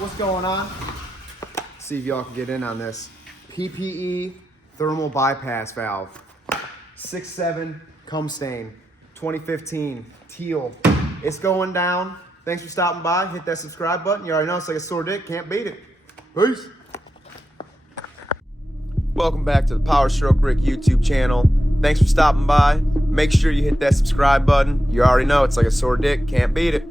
what's going on? See if y'all can get in on this. PPE Thermal Bypass Valve. 6.7 cum stain. 2015 teal. It's going down. Thanks for stopping by. Hit that subscribe button. You already know it's like a sore dick. Can't beat it. Peace. Welcome back to the Powerstroke YouTube channel. Thanks for stopping by. Make sure you hit that subscribe button. You already know it's like a sore dick. Can't beat it.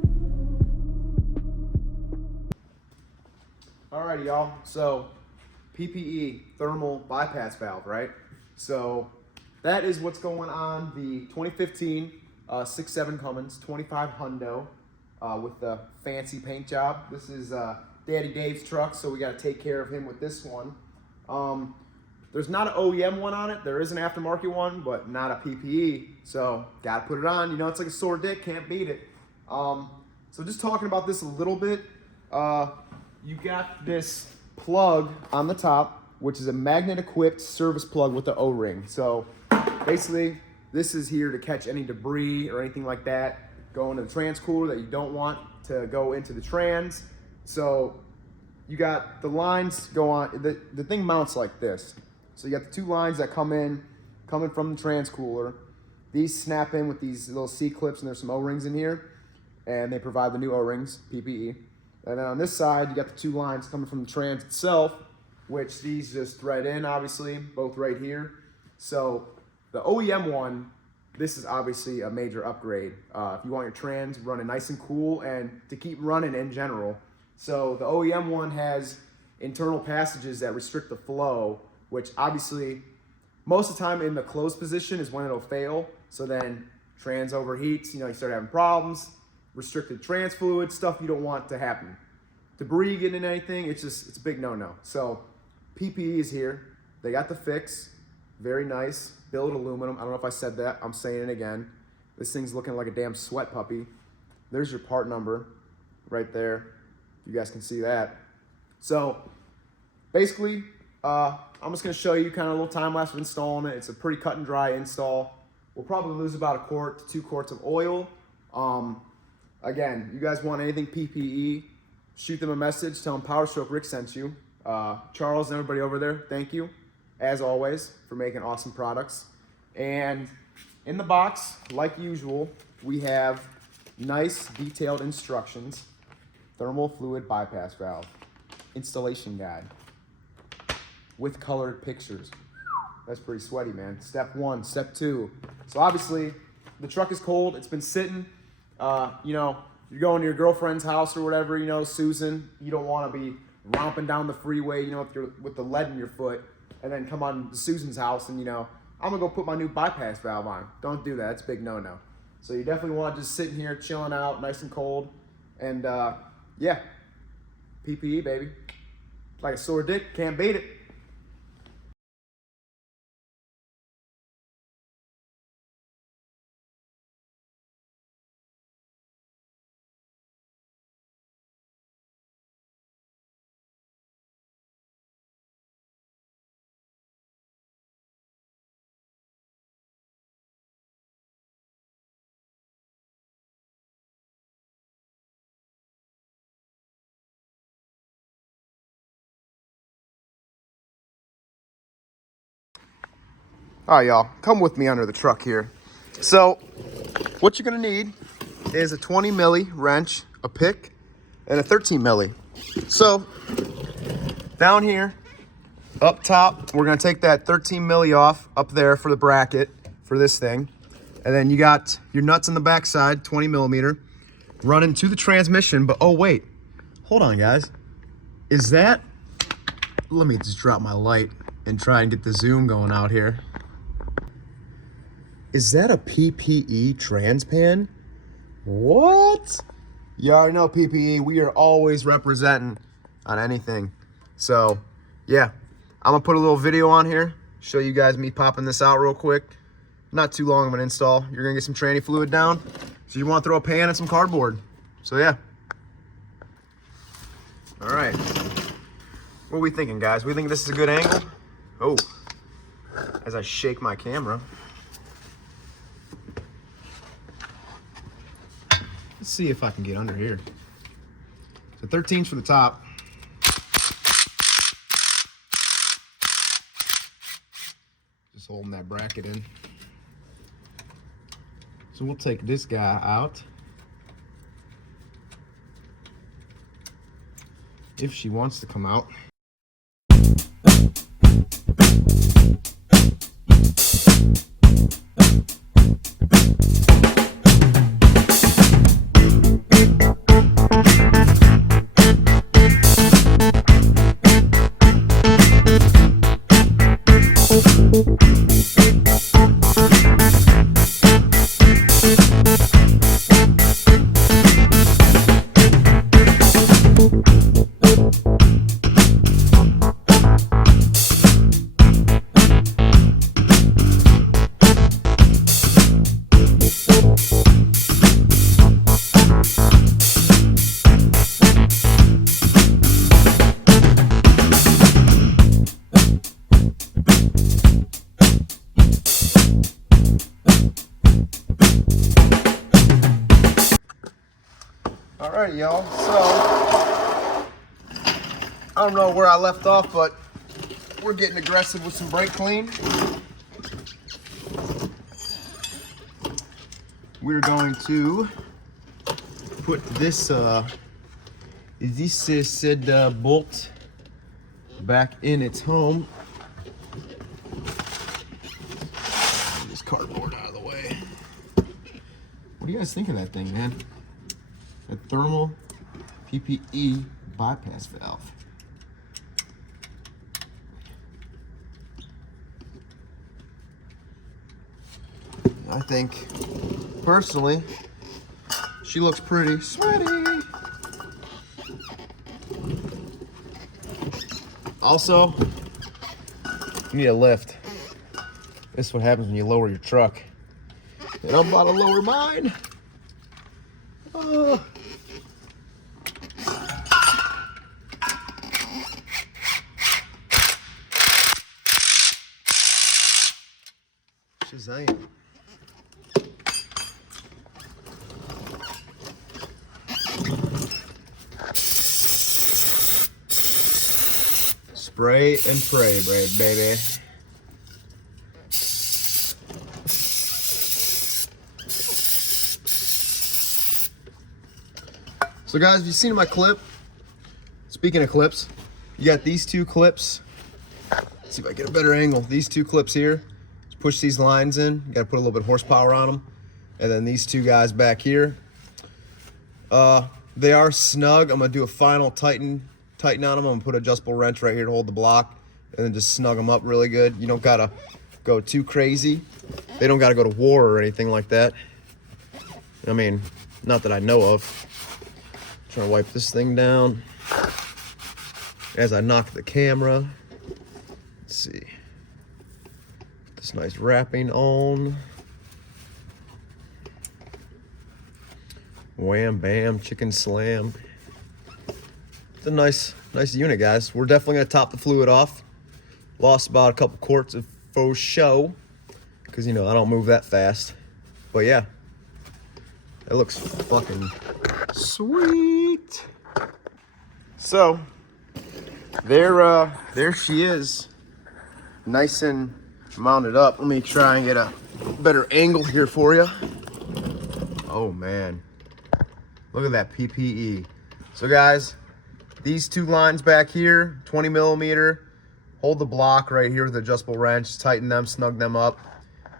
Alrighty, y'all. So, PPE Thermal Bypass Valve, right? So, that is what's going on the 2015 6.7 Cummins 25 Hundo with the fancy paint job. This is Daddy Dave's truck, so we got to take care of him with this one. There's not an OEM one on it. There is an aftermarket one, but not a PPE. So, got to put it on. You know, it's like a sore dick. Can't beat it. So, just talking about this a little bit. You got this plug on the top, which is a magnet-equipped service plug with the O-ring. So basically, this is here to catch any debris or anything like that going to the trans cooler that you don't want to go into the trans. So you got the lines go on. The thing mounts like this. So you got the two lines that coming from the trans cooler. These snap in with these little C-clips, and there's some O-rings in here, and they provide the new O-rings, PPE. And then on this side, you got the two lines coming from the trans itself, which these just thread in, obviously, both right here. So the OEM one, this is obviously a major upgrade. If you want your trans running nice and cool and to keep running in general. So the OEM one has internal passages that restrict the flow, which obviously most of the time in the closed position is when it'll fail. So then trans overheats, you start having problems. Restricted trans fluid, stuff you don't want to happen. Debris getting in anything, it's a big no-no. So PPE is here. They got the fix. Very nice. Billet aluminum. I don't know if I said that. I'm saying it again. This thing's looking like a damn sweat puppy. There's your part number right there. You guys can see that. So basically, I'm just going to show you kind of a little time lapse of installing it. It's a pretty cut and dry install. We'll probably lose about 1 quart to 2 quarts of oil. Again, you guys want anything PPE, shoot them a message, tell them Powerstroke sent you. Charles and everybody over there, thank you, as always, for making awesome products. And in the box, like usual, we have nice detailed instructions, thermal fluid bypass valve, installation guide, with colored pictures. That's pretty sweaty, man. Step 1, step 2. So obviously, the truck is cold, it's been sitting. You're going to your girlfriend's house or whatever, Susan, you don't want to be romping down the freeway, with the lead in your foot, and then come on to Susan's house and, I'm going to go put my new bypass valve on. Don't do that. It's a big no-no. So you definitely want to just sit here chilling out, nice and cold, and, yeah, PPE, baby. Like a sore dick, can't beat it. All right, y'all, come with me under the truck here. So what you're gonna need is a 20 milli wrench, a pick, and a 13 milli. So down here, up top, we're gonna take that 13 milli off up there for the bracket for this thing. And then you got your nuts on the back side, 20 millimeter, running to the transmission. But oh wait, hold on guys. Is that, let me just drop my light and try and get the zoom going out here. Is that a PPE trans pan? What? You already know PPE, we are always representing on anything. So yeah, I'm gonna put a little video on here, show you guys me popping this out real quick. Not too long of an install. You're gonna get some tranny fluid down. So you wanna throw a pan and some cardboard. So yeah. All right. What are we thinking, guys? We think this is a good angle? Oh, as I shake my camera. Let's see if I can get under here. So 13's for the top. my bracket in. So we'll take this guy out. If she wants to come out. Alright, y'all, so I don't know where I left off, but we're getting aggressive with some brake clean. We're going to put this said bolt back in its home. Get this cardboard out of the way. What do you guys think of that thing, man? A thermal PPE bypass valve. I think, personally, she looks pretty sweaty. Also, you need a lift. This is what happens when you lower your truck. And I'm about to lower mine. Oh. Shazam. Spray and pray, baby. So guys, have you seen my clip? Speaking of clips, you got these two clips. Let's see if I get a better angle. These two clips here. Just push these lines in. You gotta put a little bit of horsepower on them. And then these two guys back here. They are snug. I'm gonna do a final tighten on them. I'm gonna put an adjustable wrench right here to hold the block, and then just snug them up really good. You don't gotta go too crazy. They don't gotta go to war or anything like that. I mean, not that I know of. Trying to wipe this thing down as I knock the camera. Let's see. Put this nice wrapping on. Wham, bam, chicken slam. It's a nice unit, guys. We're definitely gonna top the fluid off. Lost about a couple quarts of Foryou, because you know I don't move that fast. But yeah, it looks fucking sweet. So there she is, nice and mounted up. Let me try and get a better angle here for you. Oh man, look at that PPE. So guys, these two lines back here, 20 millimeter, hold the block right here with the adjustable wrench, tighten them, snug them up.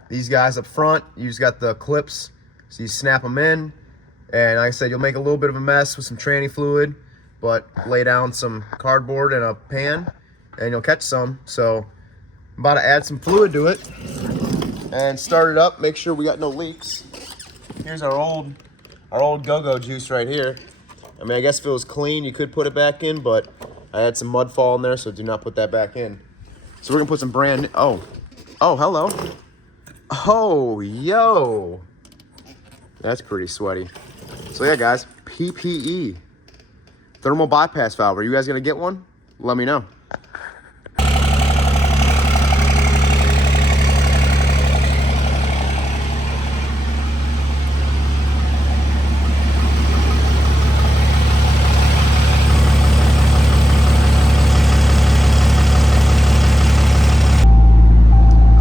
These guys up front, you just got the clips, so you snap them in. And like I said, you'll make a little bit of a mess with some tranny fluid, but lay down some cardboard in a pan and you'll catch some. So I'm about to add some fluid to it and start it up, make sure we got no leaks. Here's our old go-go juice right here. I mean, I guess if it was clean, you could put it back in, but I had some mud fall in there, so do not put that back in. So we're gonna put some brand new, oh, hello. Oh, yo. That's pretty sweaty. So yeah, guys, PPE, thermal bypass valve. Are you guys gonna get one? Let me know.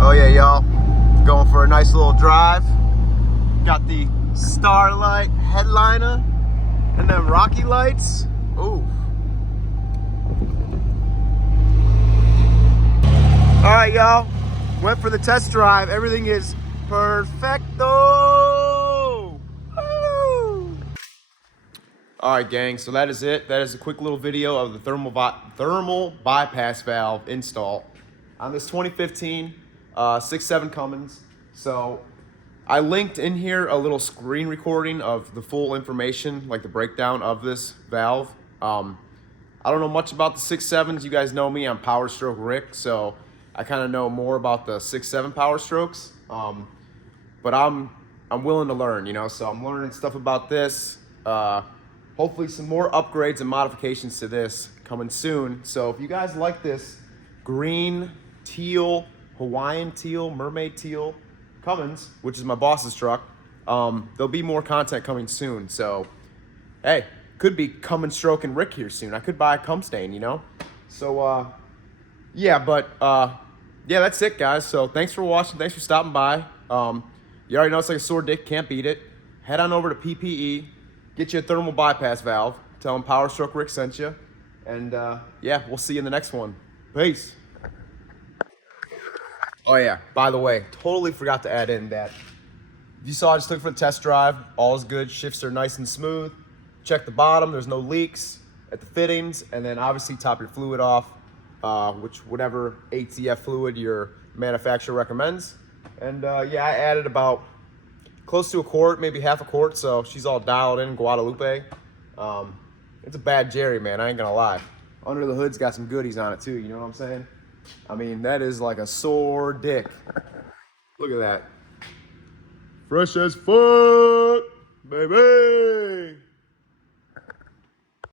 Oh yeah, y'all. drive. Got the Starlight headliner and then Rocky lights. Ooh. All right, y'all. Went for the test drive. Everything is perfecto. Woo! All right, gang. So that is it. That is a quick little video of the thermal bypass valve install on this 2015 6.7 Cummins. So I linked in here a little screen recording of the full information, like the breakdown of this valve. I don't know much about the 6.7s. You guys know me. I'm Powerstroke so I kind of know more about the 6.7 Powerstrokes. But I'm willing to learn, you know. So I'm learning stuff about this. Hopefully some more upgrades and modifications to this coming soon. So if you guys like this green, teal, Hawaiian teal, mermaid teal Cummins, which is my boss's truck, there'll be more content coming soon. So hey, could be Powerstroke here soon. I could buy a Cumstain, you know. So yeah, but yeah, that's it, guys. So thanks for watching. Thanks for stopping by. You already know it's like a sore dick, can't beat it. Head on over to PPE, get you a thermal bypass valve. Tell them Powerstroke sent you. And yeah, we'll see you in the next one. Peace. Oh yeah, by the way, totally forgot to add in that you saw I just took it for the test drive. All is good. Shifts are nice and smooth. Check the bottom. There's no leaks at the fittings. And then obviously top your fluid off, whatever ATF fluid your manufacturer recommends. And yeah, I added about close to a quart, maybe half a quart. So she's all dialed in, Guadalupe. It's a bad Jerry, man. I ain't gonna lie. Under the hood's got some goodies on it too. You know what I'm saying? I mean, that is like a sore dick. Look at that. Fresh as fuck, baby.